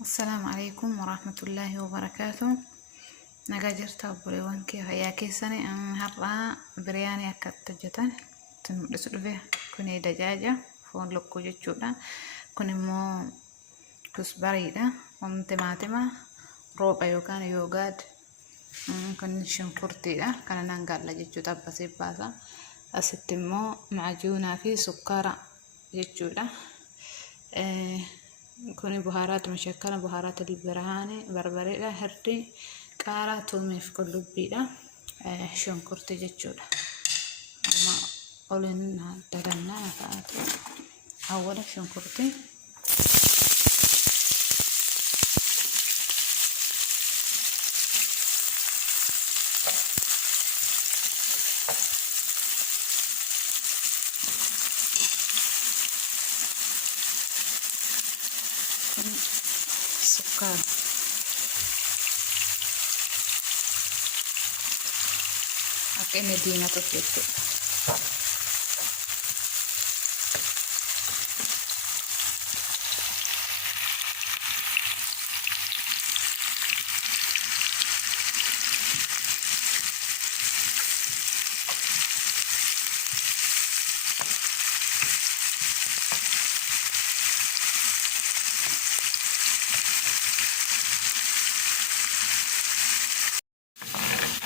السلام عليكم ورحمة الله وبركاته. نجاجرت أبوليوان كي هيا كيساني أن هرا برياني أكتجتان تنسل فيه كوني دجاجة فون لكو جتشودا كوني مو كسبريدا ومتماتما روبا يوكان يوغاد كوني شنكورتي دا كان نانقال لجتشودا بسي باسا أستمو معجونا في سكارة جتشودا كوني بهارات مشكلة بهارات البرهاني بربريدا هردي كارا تومي في كل بيدا شنكرتي جتشودا ما قولنا دلنا فاتو أولا شنكرتي سكر أكيد مدينة تفيتو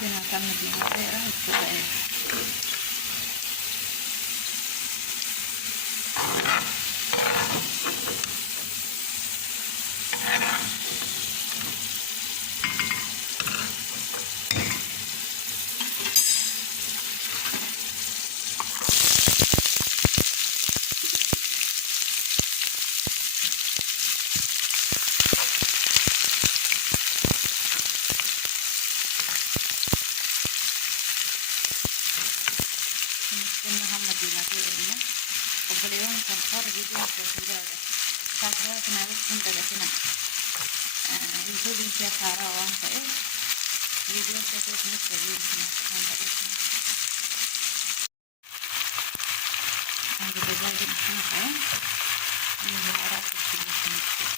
هنا كمل لها غيرها التوابل محمد ديناتي إلنا وبليون كان خارج جدا في هذا كافرات نابت كنت لكنا يوتيوب فيها خارا وانت إيه فيديو شكلت مثل فيديو عند الدجاج الحين البهارات الكلية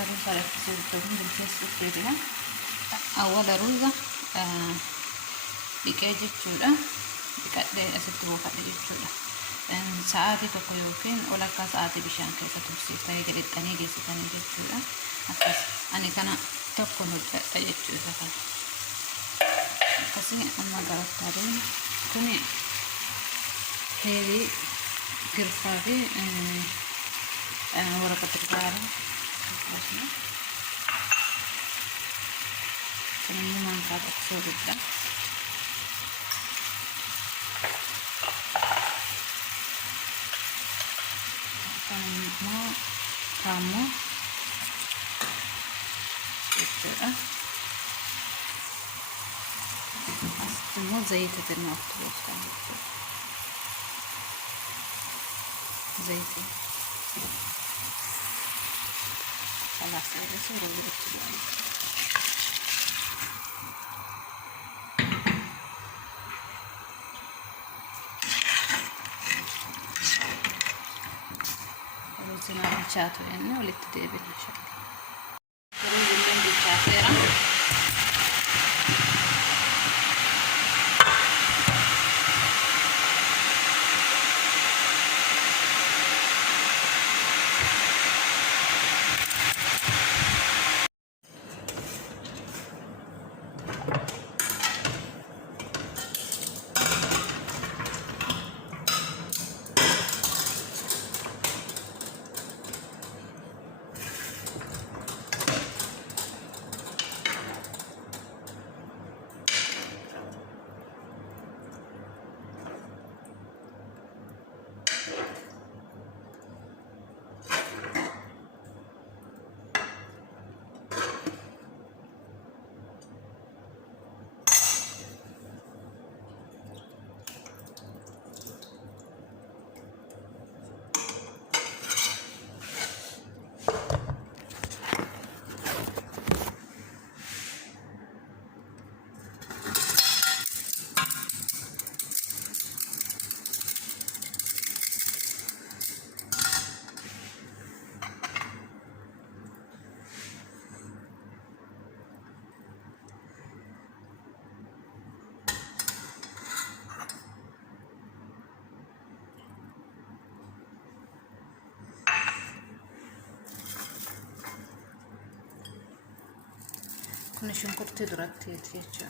رز على كيس الدهون بالفيسبوك بيها أول رز بكاجي تشولا بكادي أسبتمو كادي تشولا ساعاتي تقولين ولا كساعاتي بشان كيسة تبصي تاني جريت تاني جيسي تاني جيت تشولا أكيس أنا كنا تكون تجي تشولا كان كسي أما قرأت هذه كوني هذه قرفة ورقة الجارة كنا ما نقعد أكسر جدا كنا كامو كتير أستمو زيت ترمي أكتر زيتي خلاص بس ورجعت رزنا الشاتو يعني ولت تدبل إن شاء الله رز اللي الشافيرة كنا شنكرتي درات يتيجا